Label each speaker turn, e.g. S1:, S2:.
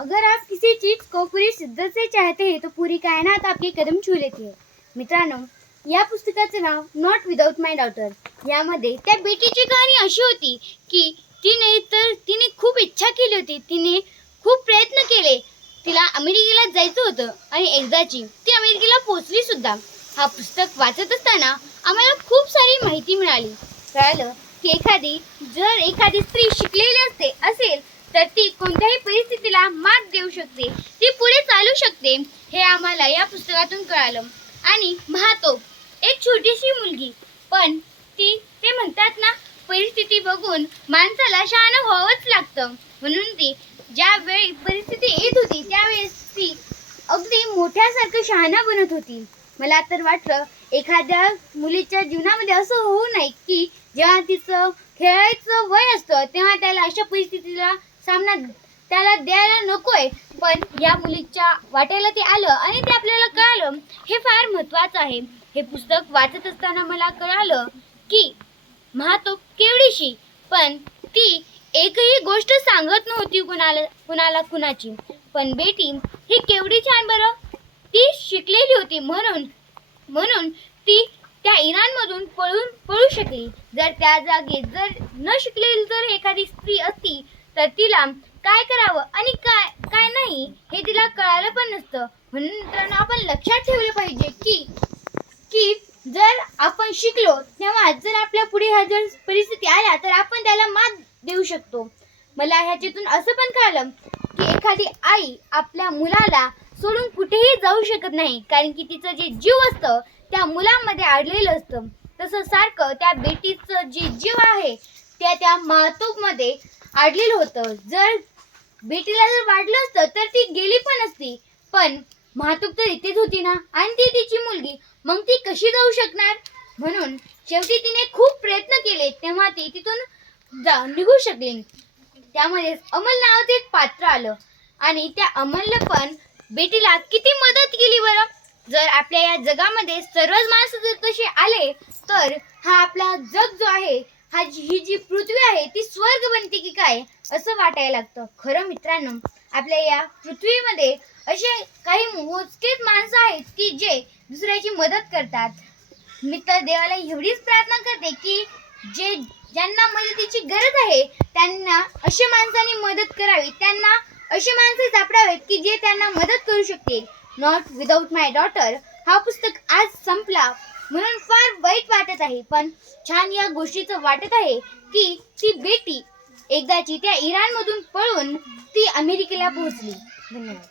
S1: अगर आप किसी चीज को पूरी शिद्दत से चाहते हैं तो पूरी कायनात आपके कदम छू लेती है। मित्रांनो या पुस्तकाचं नाव नॉट विदाउट माय डॉटर यामध्ये त्या बेटीची कहाणी अशी होती की तिने तर तिने खूप इच्छा केली होती तिने खूप प्रयत्न केले. तिला अमेरिकेला जायचं होतं आणि एकदाची ती अमेरिकेला पोचली सुद्धा. हा पुस्तक वाचत असताना आम्हाला खूप सारी माहिती मिळाली. कळालं की एखादी जर एखादी स्त्री शिकलेली असते असेल तर ती कोणत्याही परिस्थितीला मात देऊ शकते. ती पुढे चालू शकते हे आम्हाला या पुस्तकातून कळालं. आणि महातोप एक छोटीशी मुलगी. पण ती ते म्हणतात ना परिस्थिती बघून माणसाला शहाणं व्हावंच लागतं. म्हणून ती ज्यावेळी परिस्थिती येत होती त्यावेळेस ती अगदी मोठ्यासारखं शहाणा बनत होती. मला तर वाटलं एखाद्या मुलीच्या जीवनामध्ये असं होऊ नये की जेव्हा तिचं खेळायचं वय असतं तेव्हा त्याला अशा परिस्थितीला सामना त्याला द्यायला नकोय. पण या मुलीच्या वाट्याला ते आलं आणि ते आपल्याला कळालं. हे फार महत्वाचं आहे. हे पुस्तक वाचत असताना मला कळालं की महातो केवढीशी. पण ती एकही गोष्ट सांगत नव्हती कुणाला कुणाला कुणाची. पण बेटी ही केवढी छान बरं. ती शिकलेली होती म्हणून म्हणून ती त्या इराणमधून पळून पळू शकली. जर त्या जागी जर न शिकलेली जर एखादी स्त्री असती तर तिला काय करावं आणि काय काय नाही हे तिला कळालं पण नसतं. म्हणून मित्रांनो आपण लक्षात ठेवलं पाहिजे की की जर आपण शिकलो तेव्हा जर आपल्या पुढे ह्या जर परिस्थिती आल्या तर आपण त्याला मात देऊ शकतो. मला ह्याच्यातून असं पण कळलं की एखादी आई आपल्या मुलाला सोडून कुठेही जाऊ शकत नाही कारण की तिचं जे जीव असतं त्या मुलामध्ये अडलेलं असतं. तसं सारखं त्या बेटीचं जे जीव आहे त्या त्या मातोबमध्ये अडलेलं होतं. जर बेटीला जर वाढलं असतं तर ती गेली पण असती. पण महातूक तर इथेच होती ना. आणि ती तिची मुलगी. मग ती कशी जाऊ शकणार? म्हणून शेवटी तिने खूप प्रयत्न केले. तेव्हा ती तिथून जा निघू शकली त्यामध्ये अमल नावाचं एक पात्र आलं. आणि त्या अमलनं पण बेटीला किती मदत केली बरं? जर आपल्या या जगामध्ये सर्वच माणसं जर तसे आले तर हा आपला जग जो आहे हा जी- ही जी पृथ्वी आहे ती स्वर्ग बनते की काय? असं वाटायला लागतं. खरं मित्रांनो आपल्या या पृथ्वीमध्ये असे काही मोजकेच माणसं आहेत की जे दुसऱ्याची मदत करतात. मी तर देवाला एवढीच प्रार्थना करते की जे ज्यांना मदतीची गरज आहे त्यांना अशा माणसांनी मदत करावी. त्यांना असे माणसे सापडावेत की जे त्यांना मदत करू शकतील. नॉट विदाऊट माय डॉटर हा पुस्तक आज संपला. म्हणून फार वाईट वाटत आहे. पण छान या गोष्टीचं वाटत आहे की ती बेटी एकदाची त्या इराणमधून पळून ती अमेरिकेला पोहोचली. धन्यवाद.